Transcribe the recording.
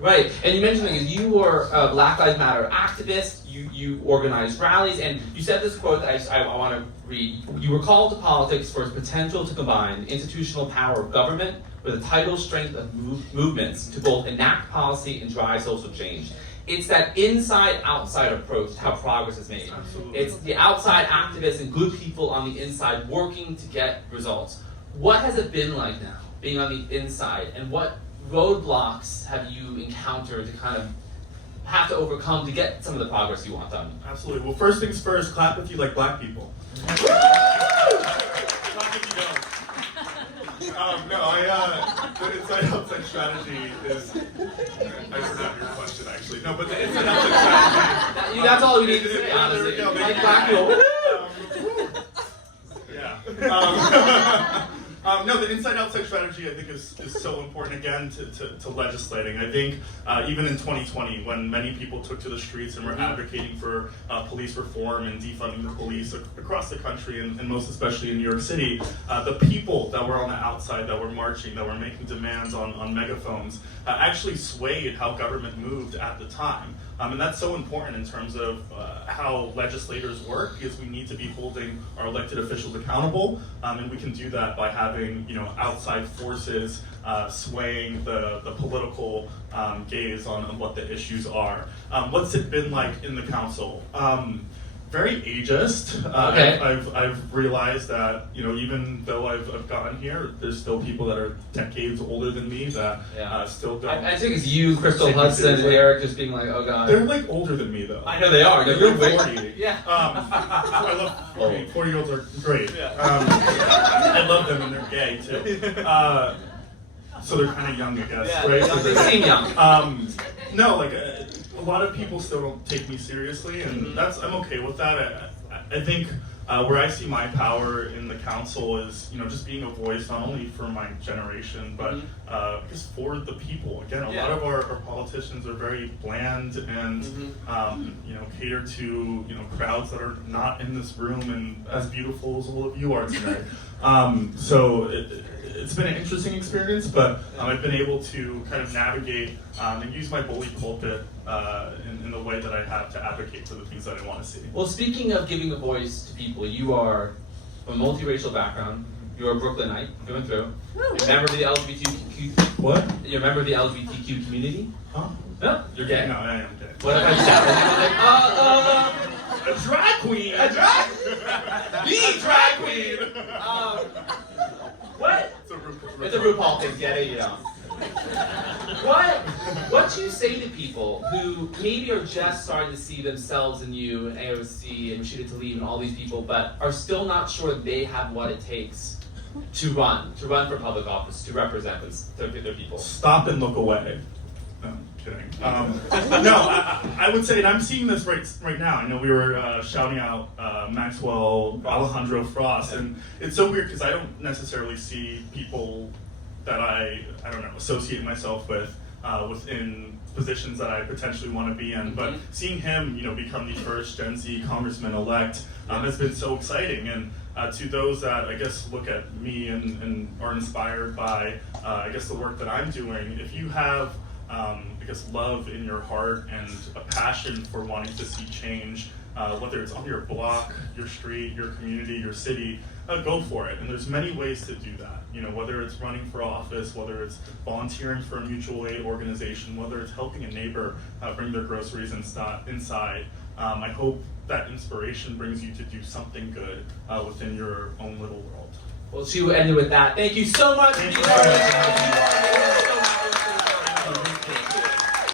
Right, and you mentioned that you were a Black Lives Matter activist, you organized rallies, and you said this quote that I want to read. You were called to politics for its potential to combine the institutional power of government with the tidal strength of movements to both enact policy and drive social change. It's that inside-outside approach to how progress is made. Absolutely. It's the outside activists and good people on the inside working to get results. What has it been like now, being on the inside, and what roadblocks have you encountered to kind of have to overcome to get some of the progress you want done? Absolutely. Well, first things first, clap if you like Black people. Clap if you don't. The inside-outside strategy is, I forgot your question actually. No, but the inside-outside strategy. That's all we need to say, There we honestly. go. Like Black people. Yeah. No, the inside-outside strategy I think is so important again to legislating. I think even in 2020 when many people took to the streets and were advocating for police reform and defunding the police across the country and most especially in New York City, the people that were on the outside, that were marching, that were making demands on megaphones, actually swayed how government moved at the time. And that's so important in terms of how legislators work, because we need to be holding our elected officials accountable, and we can do that by having outside forces swaying the political gaze on what the issues are. What's it been like in the council? Very ageist. Okay. I've realized that even though I've gotten here, there's still people that are decades older than me that still don't. I think it's you, Crystal Hudson, and Eric just being like, oh god. They're like older than me though. I know they are. They're like 40. 40. Yeah. I love 40-year-olds are great. Yeah. I love them and they're gay too. So they're kind of young, I guess, Yeah, right? they seem young. No, like a lot of people still don't take me seriously, and I'm okay with that. I think where I see my power in the council is, just being a voice not only for my generation, but just for the people. Again, a lot of our politicians are very bland and cater to crowds that are not in this room and as beautiful as all of you are tonight. So it's been an interesting experience, but I've been able to kind of navigate and use my bully pulpit in the way that I have to advocate for the things that I want to see. Well, speaking of giving a voice to people, you are from a multiracial background. You're a Brooklynite, through and through. You're a member of the LGBTQ. What? You're a member of the LGBTQ community. Huh? No, you're gay. No, I am gay. What if I said A drag queen! a drag? The drag queen! What? It's a RuPaul thing, get it, What do you say to people who maybe are just starting to see themselves in you and AOC and Rashida Tlaib and all these people, but are still not sure they have what it takes to run for public office, to represent their people? Stop and look away. No, I'm kidding. No, I would say, and I'm seeing this right now. I know we were shouting out Maxwell Alejandro Frost, and it's so weird because I don't necessarily see people that I don't know, associate myself with within positions that I potentially want to be in. But seeing him, become the first Gen Z congressman-elect has been so exciting. And to those that I guess look at me and are inspired by I guess the work that I'm doing, if you have I guess love in your heart and a passion for wanting to see change, whether it's on your block, your street, your community, your city, go for it. And there's many ways to do that. Whether it's running for office, whether it's volunteering for a mutual aid organization, whether it's helping a neighbor bring their groceries inside. I hope that inspiration brings you to do something good within your own little world. Well, she ended with that. Thank you so much. Thank you.